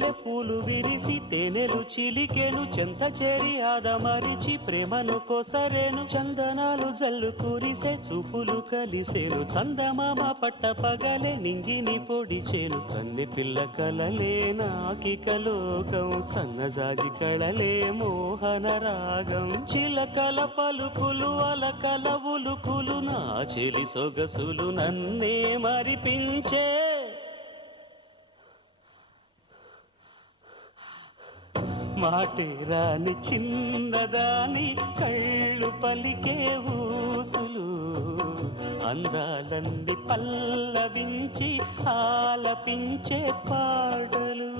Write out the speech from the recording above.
మల్లె పూలు విరిసి తేనెలు చిలికేను చెంత చేరి ఆదమరిచి ప్రేమను కొసరేను చందనాలు జల్లు కురిసే చూపులు కలిసేను చందమామ పట్ట పగలే నింగిని పొడిచేను కన్నె పిల్ల కలలే నాకిక లోకం సన్నజాజి కళలే మోహన రాగం చిలకల పలుకులు అలకల ఉలుకులు నా చెలి సొగసులు నన్నే మరిపించే మాటే రాని చిన్నదాని కళ్ళు పలికే ఊసులు అందాలన్నీ పల్లవించి ఆలపించే పాటలు